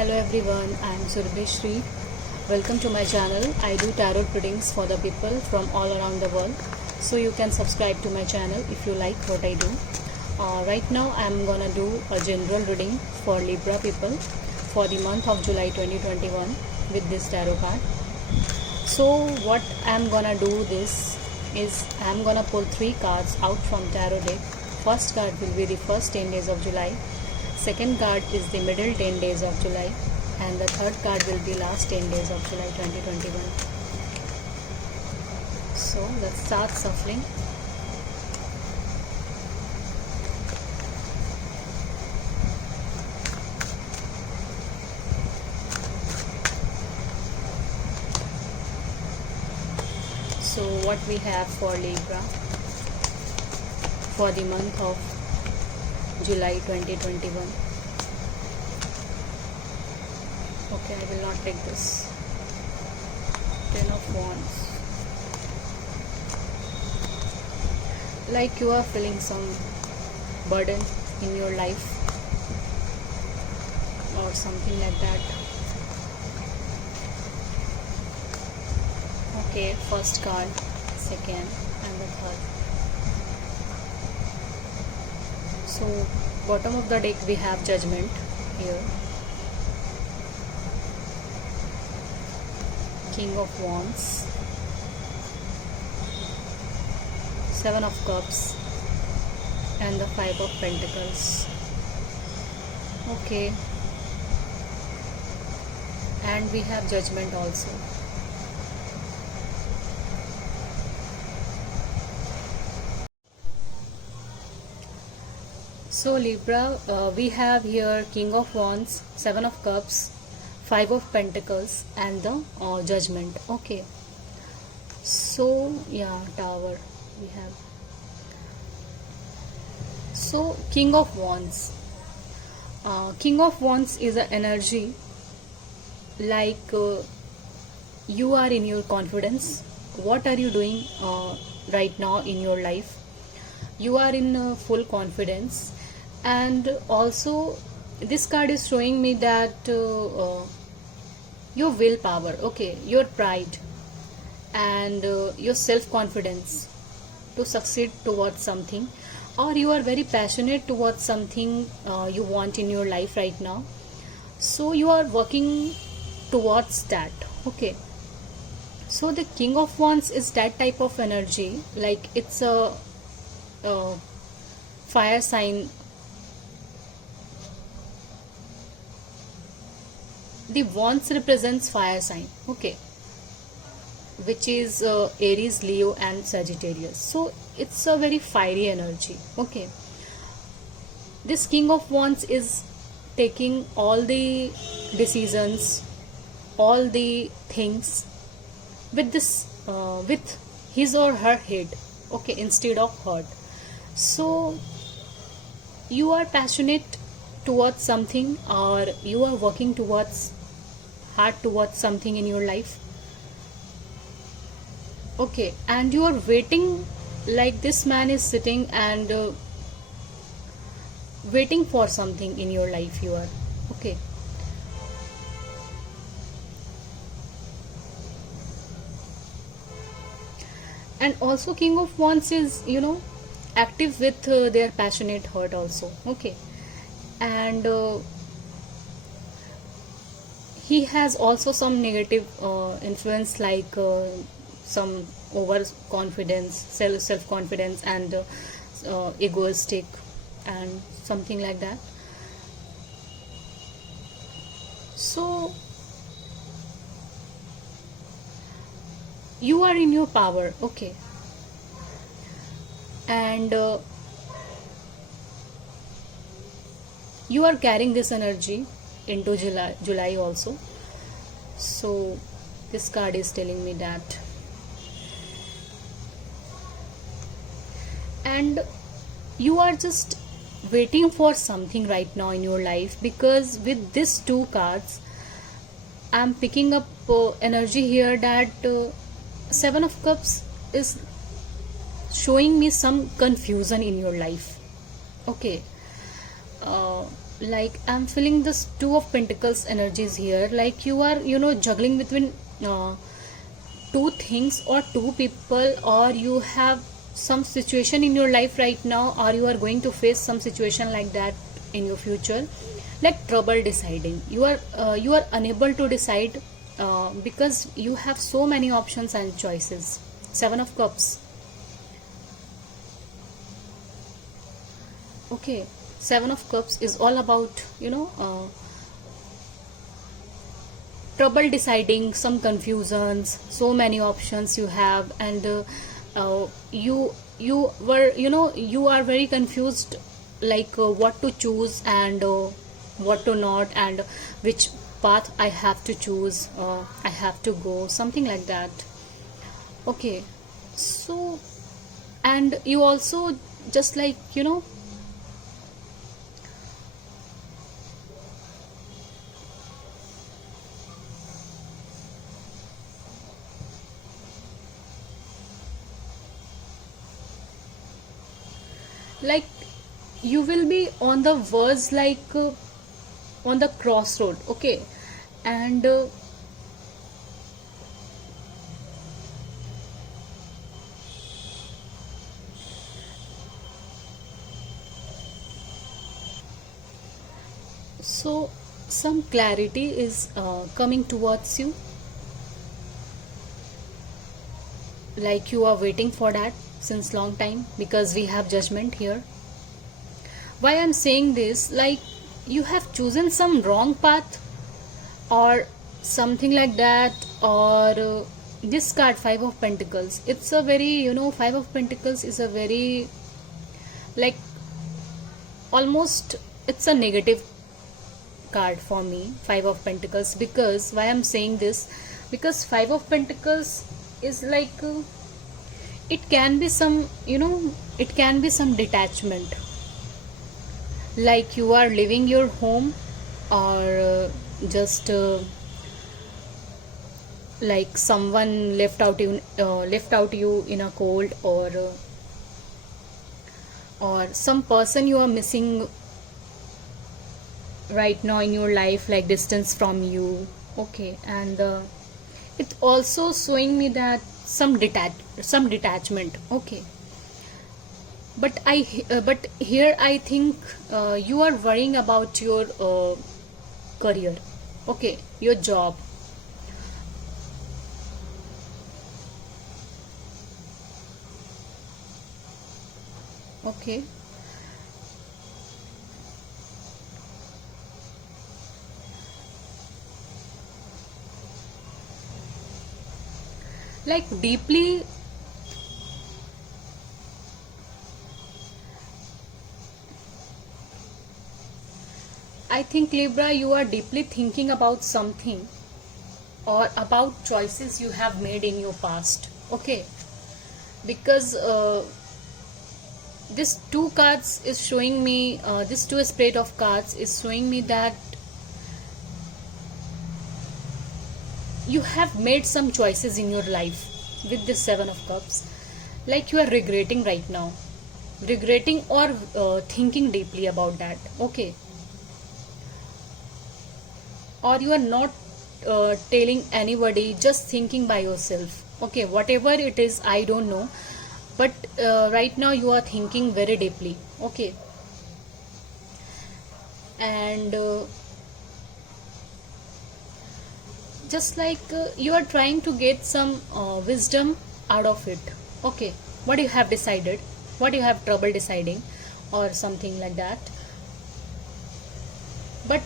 Hello everyone, I am Surbhi. Welcome to my channel. I do tarot readings for the people from all around the world. So you can subscribe to my channel if you like what I do. Right now I am gonna do a general reading for Libra people for the month of July 2021 with this tarot card. So what I am gonna do this is I am gonna pull 3 cards out from tarot deck. First card will be the first 10 days of July. Second card is the middle 10 days of July, and the third card will be last 10 days of July 2021. So let's start shuffling. So what we have for Libra for the month of July 2021. Okay, I will not take this. 10 of Wands. Like you are feeling some burden in your life or something like that. Okay, first card, second and the third. So bottom of the deck we have Judgment here, King of Wands, 7 of Cups and the 5 of Pentacles. Okay, and we have Judgment also. So Libra, we have here King of Wands, 7 of Cups, 5 of Pentacles and the Judgment. Okay. So yeah, Tower we have. So King of Wands. King of Wands is an energy like you are in your confidence. What are you doing right now in your life? You are in full confidence. And also this card is showing me that your willpower, okay, your pride and your self-confidence to succeed towards something, or you are very passionate towards something you want in your life right now, so you are working towards that. Okay, so the King of Wands is that type of energy, like it's a fire sign. The Wands represents fire sign, okay, which is Aries, Leo and Sagittarius. So it's a very fiery energy. Okay, this King of Wands is taking all the decisions, all the things with this with his or her head, okay, instead of heart. So you are passionate towards something, or you are working towards hard towards something in your life. Okay, and you are waiting, like this man is sitting and waiting for something in your life. You are okay. And also King of Wands is, you know, active with their passionate heart also. Okay, and he has also some negative influence, like some overconfidence, self-confidence and egoistic and something like that. So you are in your power, okay, and you are carrying this energy into July also. So this card is telling me that. And you are just waiting for something right now in your life, because with these 2 cards I'm picking up energy here that 7 of Cups is showing me some confusion in your life. Okay, Like I'm feeling this two of pentacles energies here, like you are, juggling between two things or two people, or you have some situation in your life right now, or you are going to face some situation like that in your future, like trouble deciding. You are unable to decide, because you have so many options and choices. Seven of Cups. Okay, Seven of Cups is all about, trouble deciding, some confusions, so many options you have, and you are very confused, like what to choose, and what to not, and which path I have to choose, I have to go, something like that. Okay, so, and you also, just like, like you will be on the verge, like on the crossroad. Okay, and so some clarity is coming towards you, like you are waiting for that since long time, because we have Judgment here. Why I'm saying this, like you have chosen some wrong path or something like that, or this card, Five of Pentacles, it's a very, Five of Pentacles is a very, like, almost, it's a negative card for me, Five of Pentacles. Because why I'm saying this, because Five of Pentacles is like it can be some, it can be some detachment, like you are leaving your home, or just like someone left out you in a cold, or some person you are missing right now in your life, like distance from you. Okay, and it also showing me that some detachment. Okay, but here I think you are worrying about your career. Okay, your job. Okay, like deeply, I think, Libra, you are deeply thinking about something, or about choices you have made in your past. Okay, because this two cards is showing me, this two spade of cards is showing me that you have made some choices in your life with this Seven of Cups, like you are regretting right now, regretting, or thinking deeply about that. Okay, or you are not telling anybody, just thinking by yourself. Okay, whatever it is, I don't know, but right now you are thinking very deeply. Okay, and just like you are trying to get some wisdom out of it. Okay, what you have decided, what you have trouble deciding, or something like that. But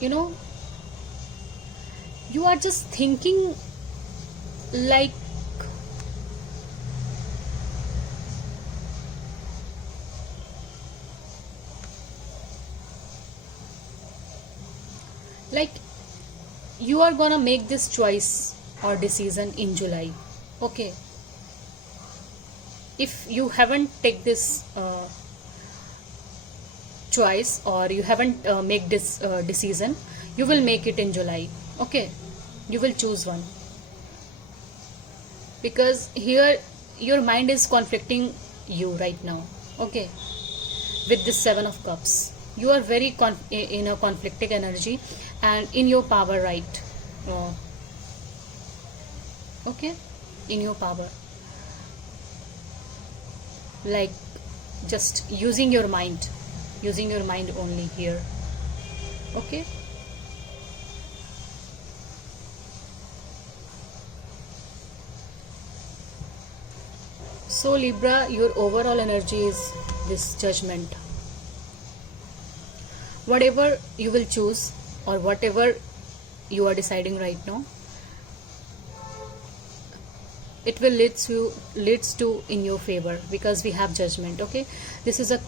you know, you are just thinking, like like you are gonna make this choice or decision in July. Okay, if you haven't take this choice, or you haven't make this decision, you will make it in July. Okay, you will choose one, because here your mind is conflicting you right now. Okay, with this Seven of Cups. You are very in a conflicting energy and in your power, right? uh, okay, in your power, like just using your mind only here. Okay. So Libra, your overall energy is this Judgment. Whatever you will choose or whatever you are deciding right now, it will leads to in your favor, because we have Judgment. Okay, this is a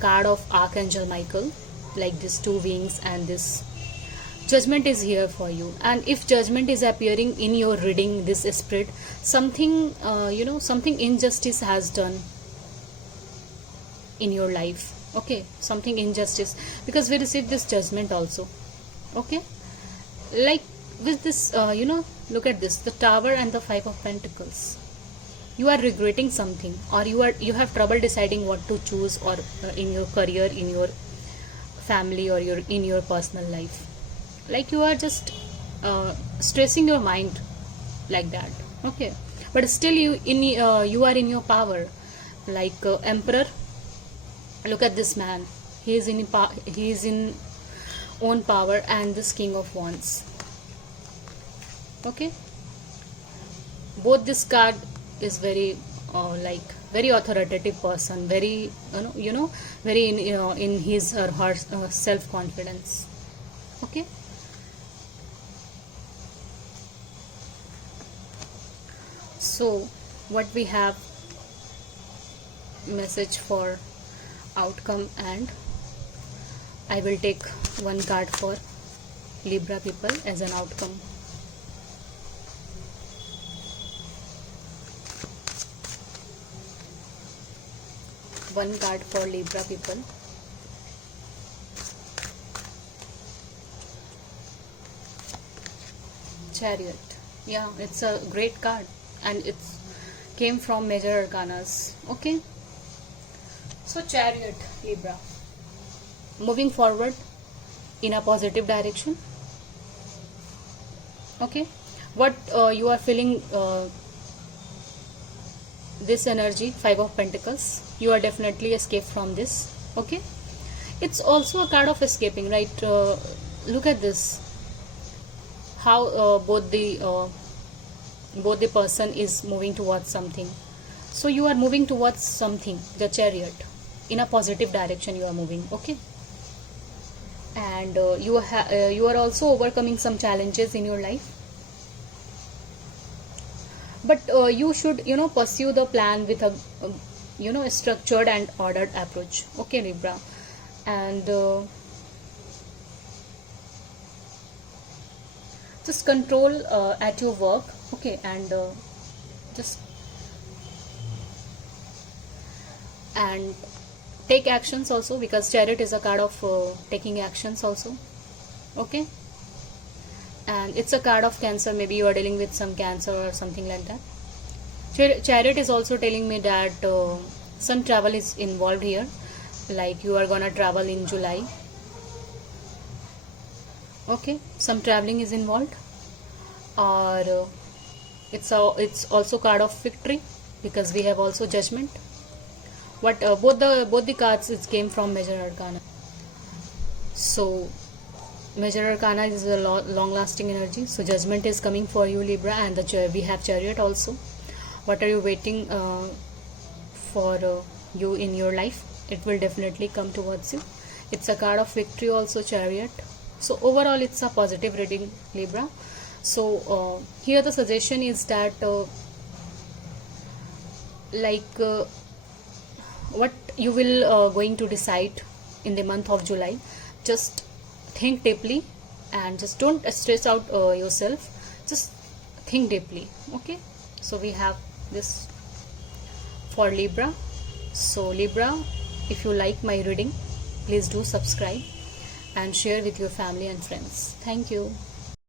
card of Archangel Michael, like these two wings, and this Judgment is here for you. And if Judgment is appearing in your reading, this spirit, something something injustice has done in your life. Okay, something injustice, because we received this Judgment also. Okay, like with this look at this, the Tower and the Five of Pentacles. You are regretting something, or you have trouble deciding what to choose, or in your career, in your family, or in your personal life. Like you are just stressing your mind like that. Okay, but still you are in your power, like Emperor. Look at this man, he is in own power, and this King of Wands. Okay, both this card is very very authoritative person, very very in his or her self confidence. Okay, so what we have message for outcome, and I will take one card for Libra people as an outcome. One card for Libra people. Chariot. Yeah, it's a great card, and it's came from Major Arcanas. Okay, so Chariot, Libra, moving forward in a positive direction. Okay, what you are feeling, this energy, Five of Pentacles, you are definitely escape from this. Okay, it's also a card of escaping, right? Look at this, how both the person is moving towards something. So you are moving towards something, the Chariot, in a positive direction you are moving. Okay, and you are also overcoming some challenges in your life, but you should pursue the plan with a a structured and ordered approach. Okay, Libra, and just control at your work. Okay, and just and take actions also, because Chariot is a card of taking actions also. Okay, and it's a card of Cancer. Maybe you are dealing with some cancer or something like that. Chariot is also telling me that some travel is involved here, like you are gonna travel in July. Okay, some traveling is involved, or it's also card of victory, because we have also Judgment. What both the cards, it came from Major Arcana. So Major Arcana is a long lasting energy, so Judgment is coming for you, Libra, and we have Chariot also. What are you waiting for you in your life? It will definitely come towards you. It's a card of victory also, Chariot. So overall it's a positive reading, Libra. So here the suggestion is that what you will going to decide in the month of July, just think deeply and just don't stress out yourself, just think deeply. Okay, so we have this for Libra. So Libra, if you like my reading, please do subscribe and share with your family and friends. Thank you.